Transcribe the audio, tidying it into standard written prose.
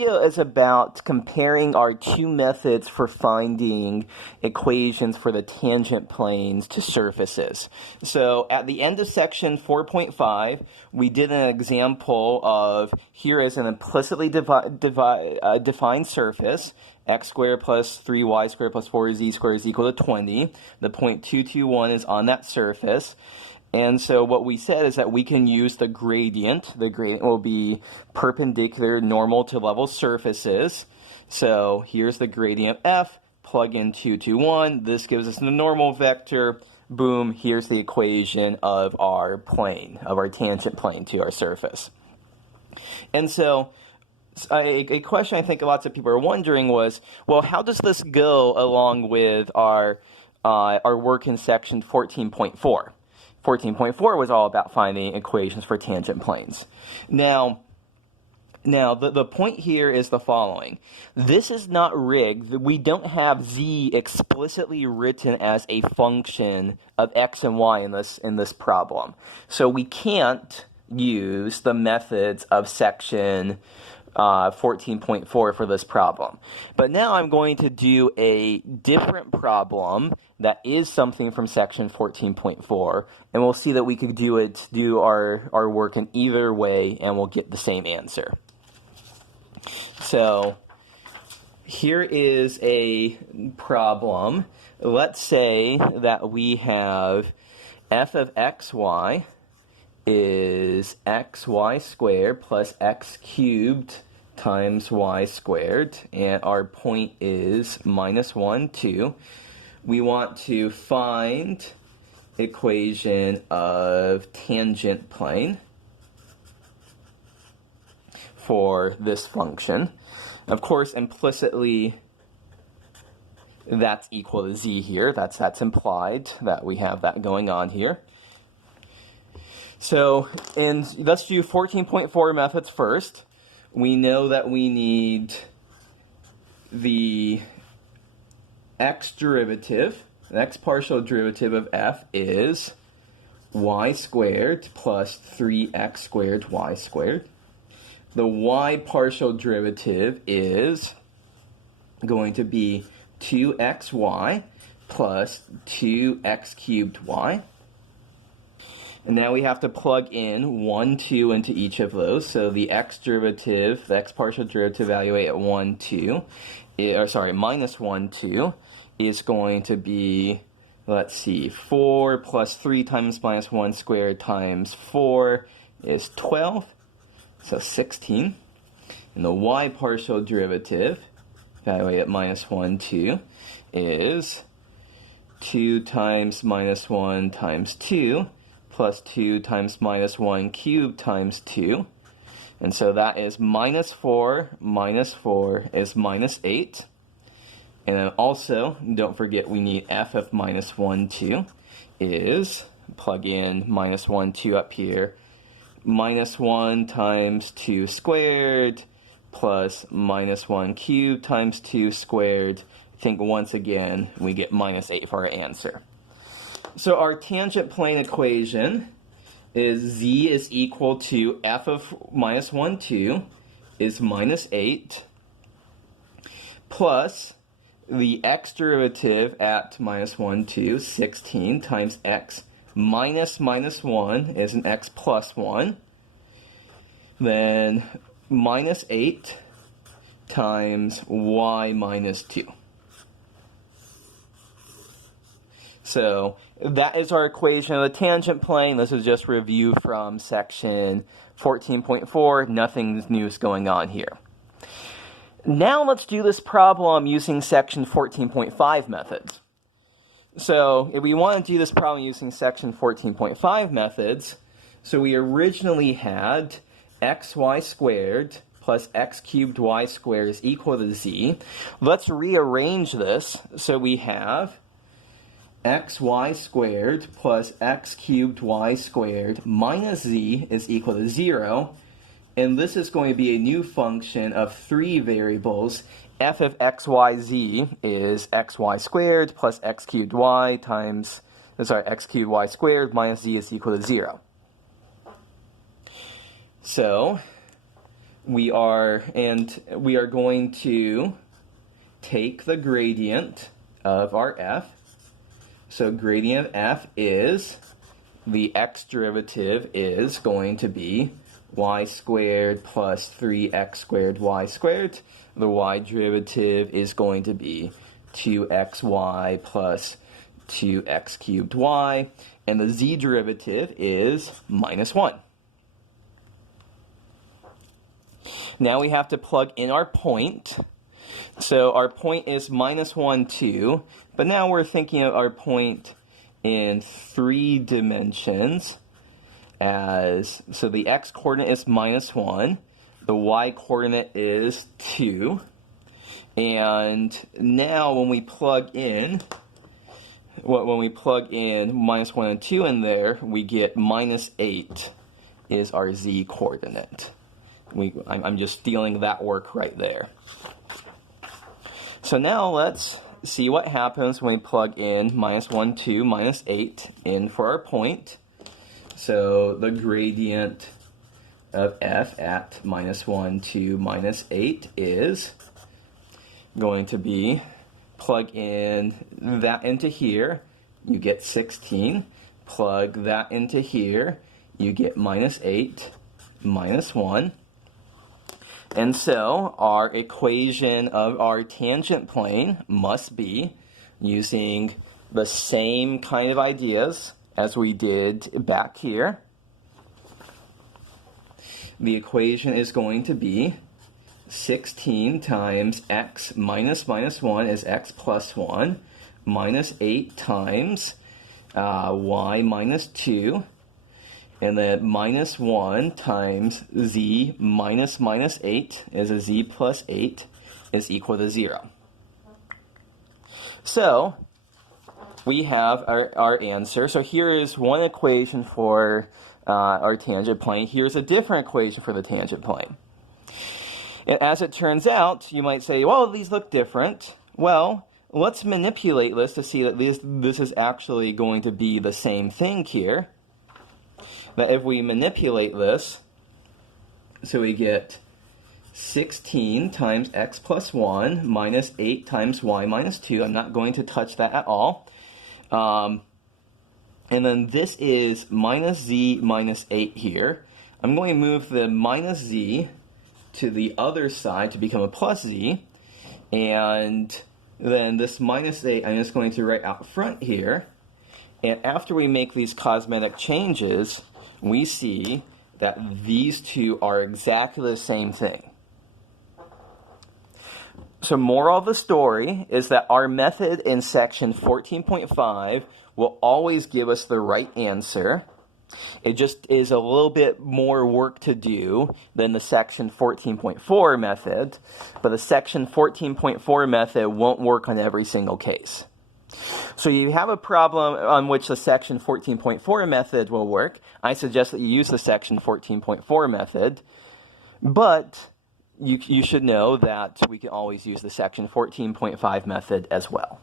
video is about comparing our two methods for finding equations for the tangent planes to surfaces. So at the end of section 4.5, we did an example of here is an implicitly defined surface, x squared plus 3y squared plus 4z squared is equal to 20. The point 221 is on that surface. And so what we said is that we can use the gradient. The gradient will be perpendicular normal to level surfaces. So here's the gradient f, plug in 221. This gives us the normal vector. Boom, here's the equation of our plane, of our tangent plane to our surface. And so a question I think lots of people are wondering was, well, how does this go along with our work in section 14.4? 14.4 was all about finding equations for tangent planes. Now the point here is the following. This is not rigged. We don't have z explicitly written as a function of x and y in this problem. So we can't use the methods of section 14.4 for this problem. But now I'm going to do a different problem that is something from section 14.4, and we'll see that we could do our work in either way, and we'll get the same answer. So here is a problem. Let's say that we have f of xy is xy squared plus x cubed times y squared, and our point is minus 1, 2. We want to find equation of tangent plane for this function. Of course, implicitly, that's equal to z here. That's implied that we have that going on here. So, and let's do 14.4 methods first. We know that we need the x derivative. The x partial derivative of f is y squared plus 3x squared y squared. The y partial derivative is going to be 2xy plus 2x cubed y. And now we have to plug in 1, 2 into each of those. So the x derivative, the x partial derivative evaluate at 1, 2, minus 1, 2 is going to be, let's see, 4 plus 3 times minus 1 squared times 4 is 12, so 16. And the y partial derivative, evaluate at minus 1, 2, is 2 times minus 1 times 2, plus 2 times minus 1 cubed times 2. And so that is minus 4 is minus 8. And then also, don't forget we need f of minus 1, 2 is, plug in minus 1, 2 up here, minus 1 times 2 squared plus minus 1 cubed times 2 squared. I think once again we get minus 8 for our answer. So our tangent plane equation is z is equal to f of minus 1, 2 is minus 8 plus the x derivative at minus 1, 2, 16 times x minus 1 is an x plus 1. Then minus 8 times y minus 2. So that is our equation of the tangent plane. This is just review from section 14.4. Nothing new is going on here. Now let's do this problem using section 14.5 methods. So if we want to do this problem using section 14.5 methods, so we originally had xy squared plus x cubed y squared is equal to z. Let's rearrange this so we have xy squared plus x cubed y squared minus z is equal to 0. And this is going to be a new function of 3 variables. F of xyz is xy squared plus x cubed y times, x cubed y squared minus z is equal to 0. So we are going to take the gradient of our f. So gradient of f is, the x derivative is going to be y squared plus 3x squared y squared. The y derivative is going to be 2xy plus 2x cubed y. And the z derivative is minus 1. Now we have to plug in our point. So our point is minus 1, 2. But now we're thinking of our point in 3 dimensions. So the x coordinate is minus 1. The y coordinate is 2. And now when we plug in minus 1 and 2 in there, we get minus 8 is our z coordinate. I'm just stealing that work right there. So now let's see what happens when we plug in minus 1, 2, minus 8 in for our point. So the gradient of f at minus 1, 2, minus 8 is going to be, plug in that into here, you get 16. Plug that into here, you get minus 8, minus 1. And so our equation of our tangent plane must be, using the same kind of ideas as we did back here, the equation is going to be 16 times x minus 1 is x plus 1, minus 8 times y minus 2, and then minus 1 times z minus 8 is a z plus 8 is equal to 0. So we have our answer. So here is one equation for our tangent plane. Here's a different equation for the tangent plane. And as it turns out, you might say, well, these look different. Well, let's manipulate this to see that this is actually going to be the same thing here. That if we manipulate this, so we get 16 times x plus 1 minus 8 times y minus 2. I'm not going to touch that at all. And then this is minus z minus 8 here. I'm going to move the minus z to the other side to become a plus z. And then this minus 8 I'm just going to write out front here. And after we make these cosmetic changes, we see that these two are exactly the same thing. So moral of the story is that our method in section 14.5 will always give us the right answer. It just is a little bit more work to do than the section 14.4 method, but the section 14.4 method won't work on every single case. So you have a problem on which the section 14.4 method will work. I suggest that you use the section 14.4 method, but you should know that we can always use the section 14.5 method as well.